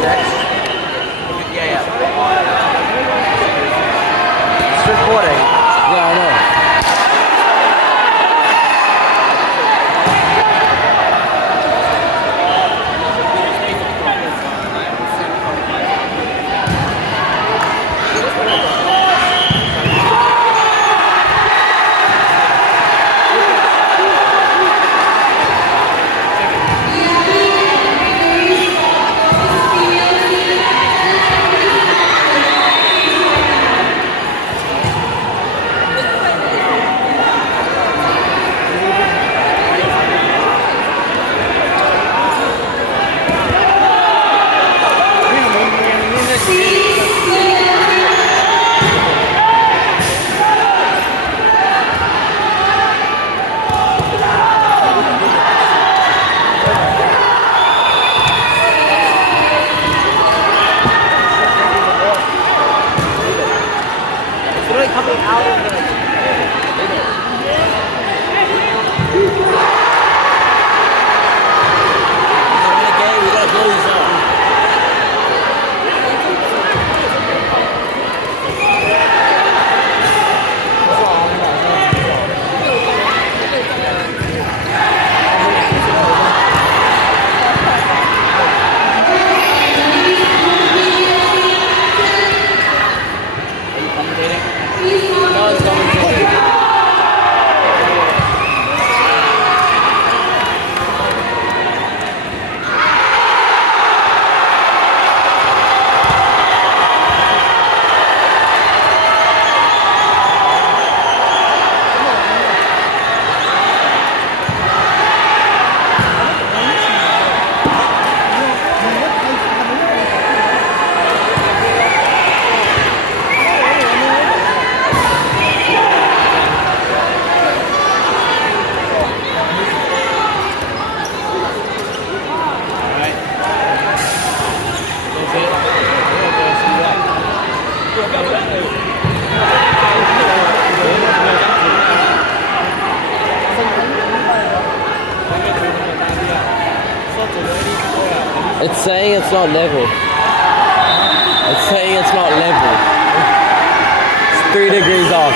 sex. Yeah. It's recording. Yeah, I know. Coming out of the It's saying it's not level. It's saying it's not level. It's 3 degrees off.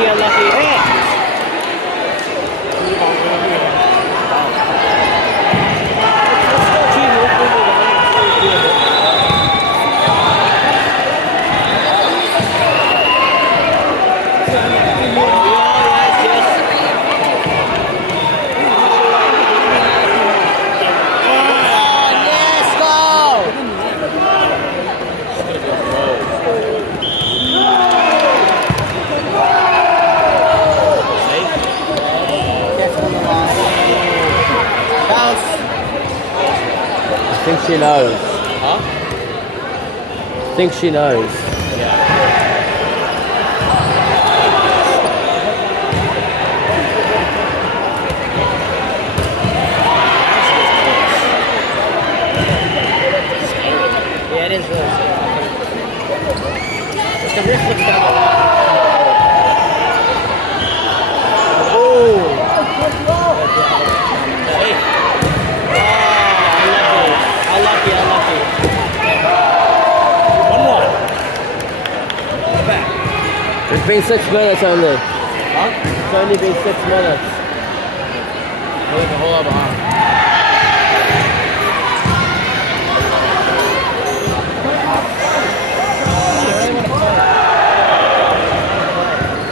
Unlucky, unlucky. Hit! I think she knows. Huh? I think she knows. Yeah, it is really Just the riff looks down. Oh! Hey. Unlucky. One more. Back. It's been 6 minutes only. Huh? It's only been 6 minutes. Leave the whole lot behind.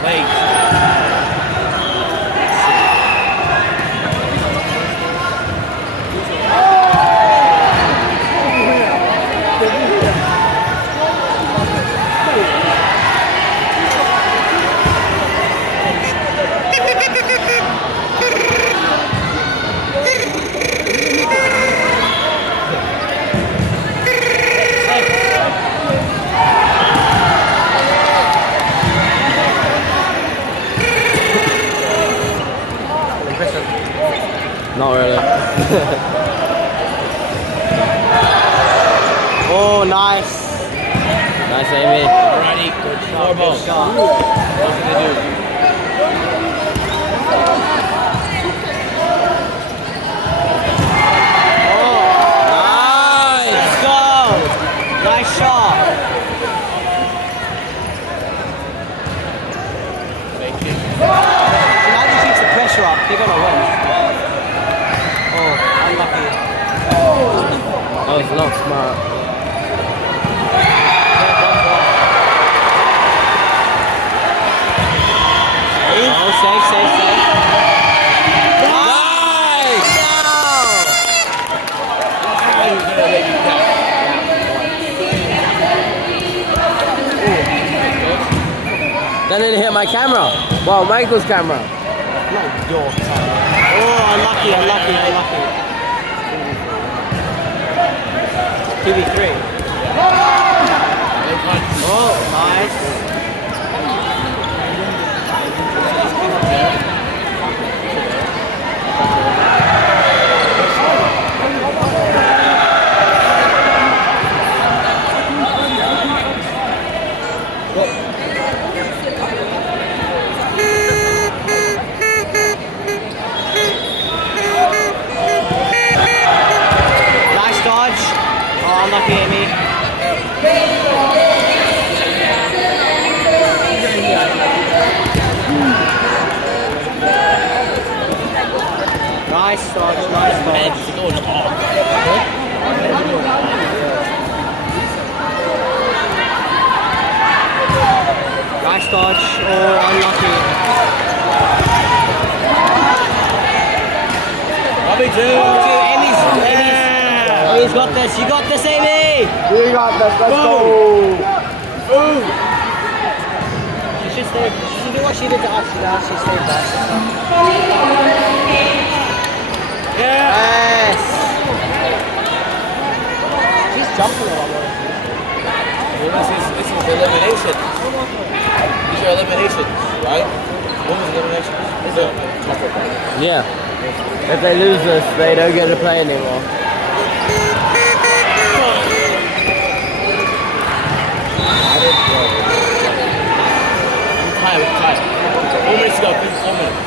Legs. Not really. Oh, nice. Nice, Amy. Alrighty, good shot. Four balls. What's he gonna do? Nice! Let's go. Nice shot. So now just keeps the pressure up. They're gonna win. Oh, unlucky. That was not smart. Oh, safe. That didn't hit my camera. Well, Michael's camera. Not your time. Oh, unlucky. 2v3. Oh, nice. Nice dodge. Oh, unlucky, Amy. Nice dodge. Nice dodge. Oh, unlucky. Amy's got this. You got this, Amy. We got this. Let's go. She should stay. She should do what she did to us. Now she stayed back. Yes. She's jumping a lot more. This is elimination. These are eliminations, right? Women's elimination. Yeah. If they lose this, they don't get to play anymore. Time. 4 minutes to go. 4 minutes.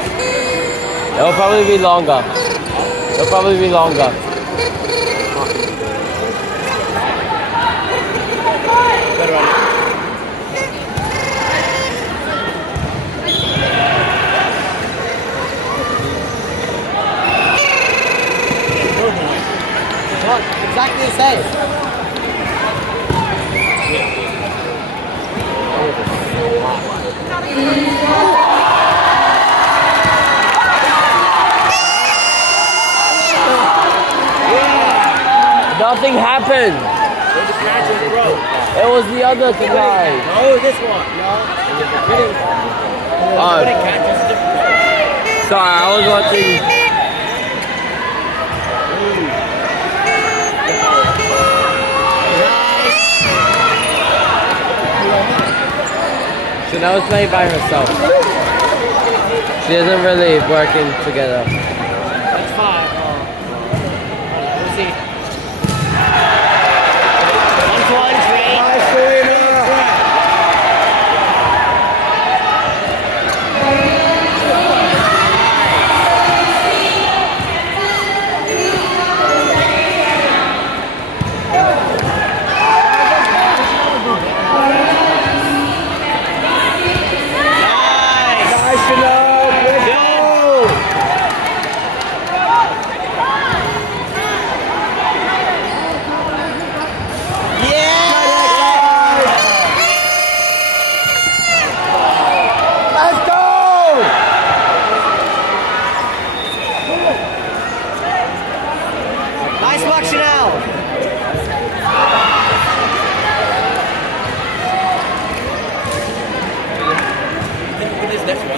It'll probably be longer. Good run. Nothing happened. Where's the catches, bro? It was the other guy. No, this one. No. Oh, Catches is different. sorry, I was watching. Chanel's playing by herself. She isn't really working together. That's fine. We'll see. 1-1 straight. Nice luck, Chanel. What is next one?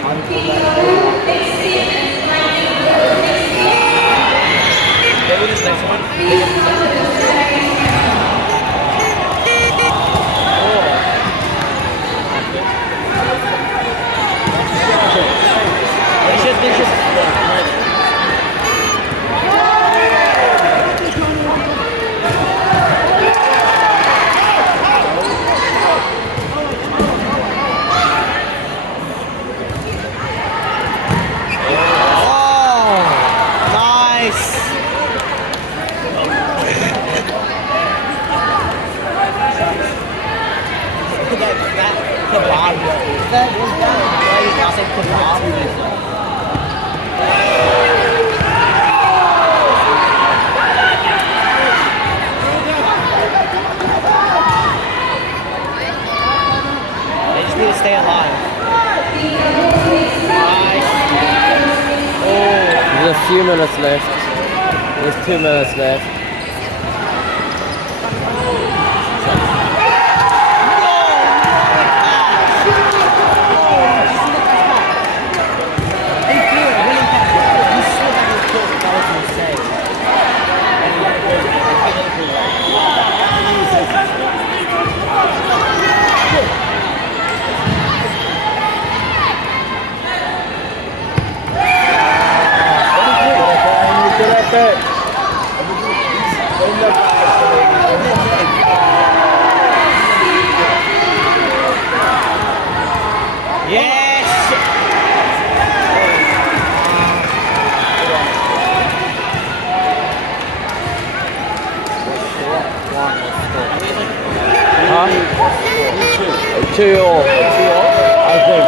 What is this next one? They just need to stay alive. Nice. There's a few minutes left. There's 2 minutes left. Huh? 2-2. I think.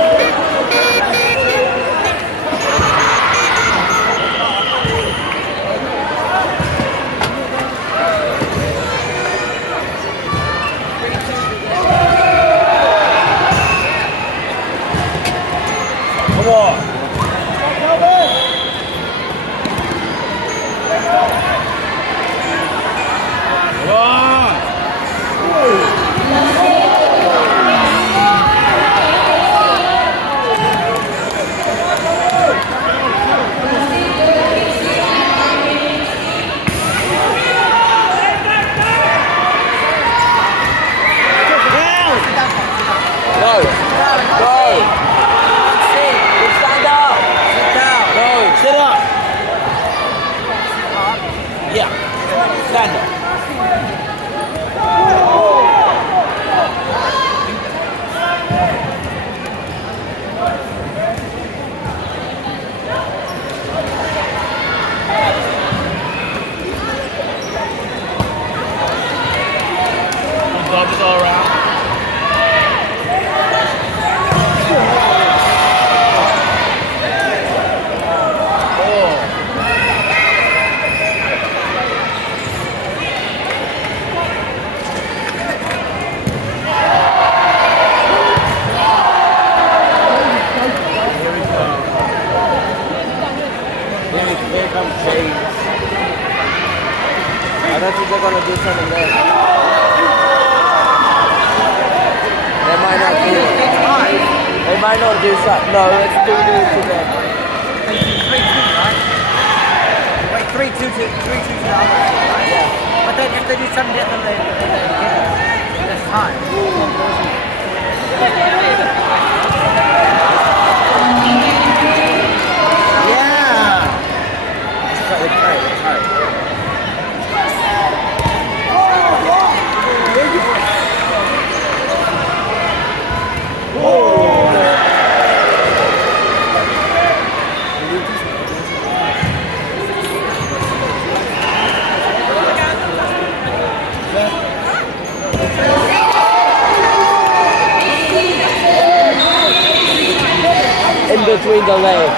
Come on. Yeah. Stand up. they're gonna do something there. They might not do it. They might not do something. No, let's do it to them. 3-2, right? Wait, 3-2 to the other, right? Yeah. But then if they do something different, they get less time. Yeah! It's right. In between the legs.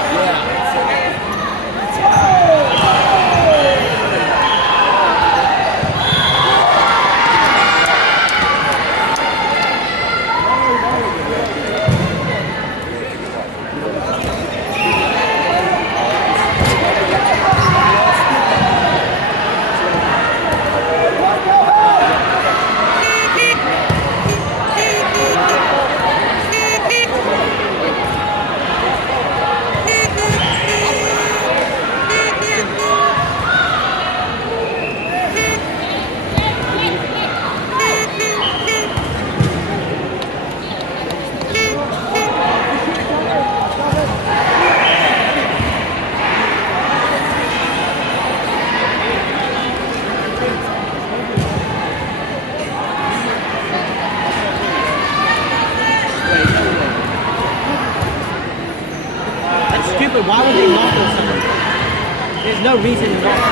That's stupid. Why would they not do something? There's no reason not to.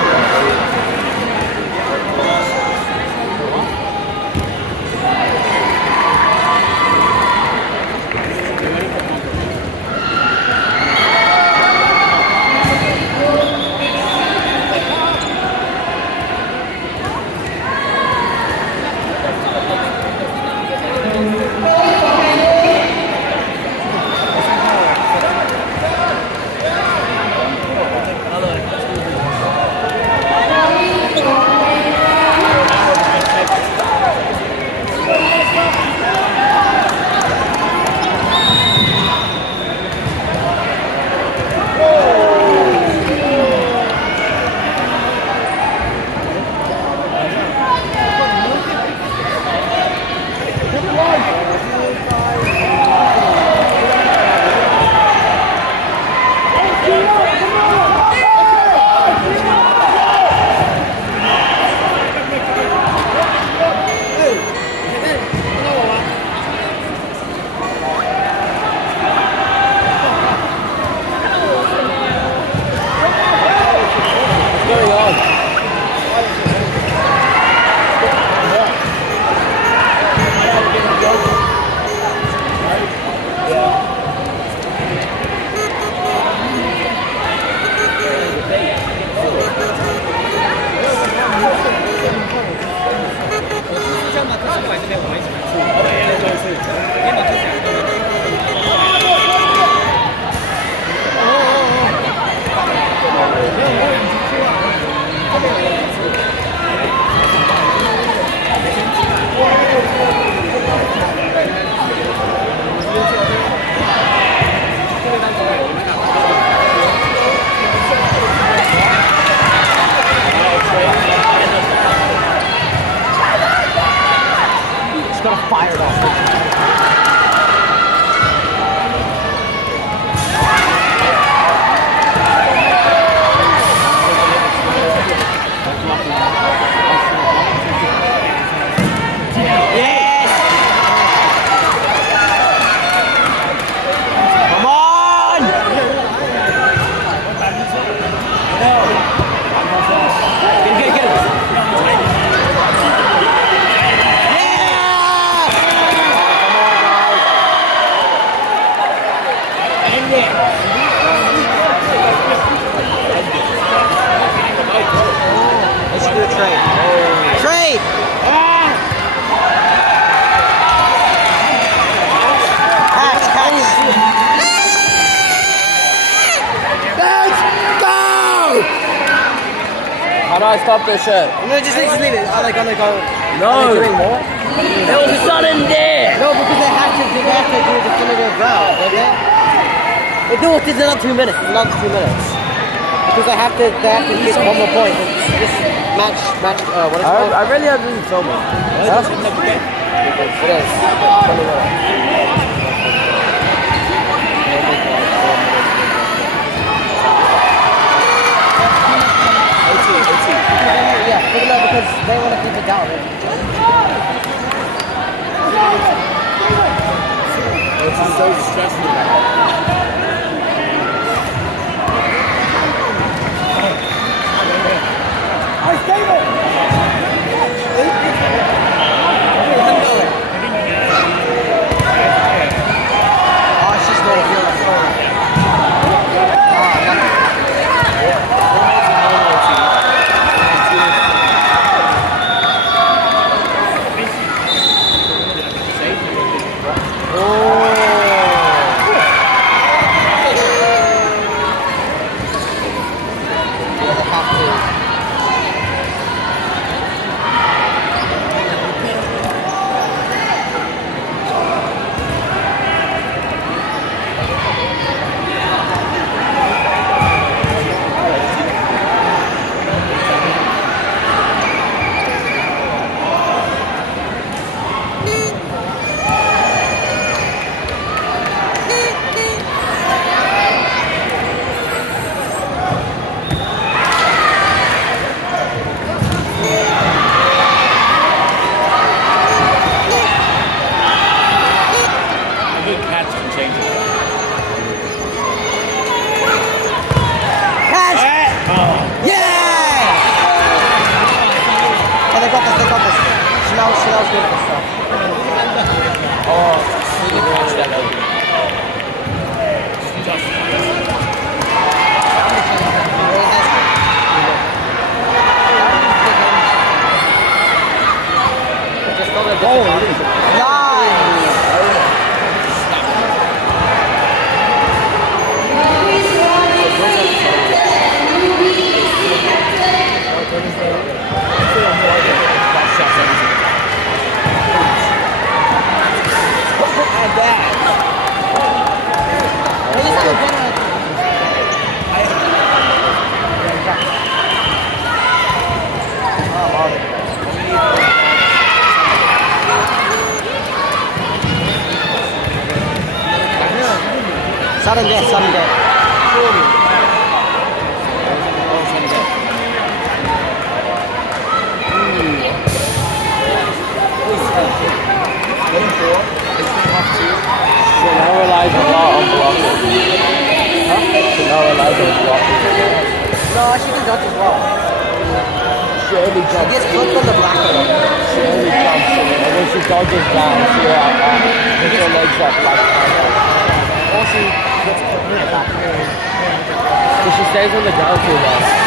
guys stop their shit. No, just leave it. Are they gonna go? No. Are they doing more? There was a sudden death. No, because they have to do a definitive round, don't they? No, it's another 2 minutes. It's another 2 minutes. Because they have to get one more point. This match. What is it called? I really have been filming. Huh? It is. 20 minutes. Yeah, pick it up because they want to keep it down. This is so stressful. Oh, it's just not a real story. Good catch can change it. Catch! Yeah! Oh, they got this. Chanel's good at this stuff. Good catch that out. Nice! Sudden death. Chanel relies a lot on blocking. Chanel relies on blocking. No, she can dodge as well. She only She jumps. gets clipped on the black one. She only jumps in, and when she dodges down, she puts her legs up like that. Or she gets clipped in the back. So she stays on the ground too long.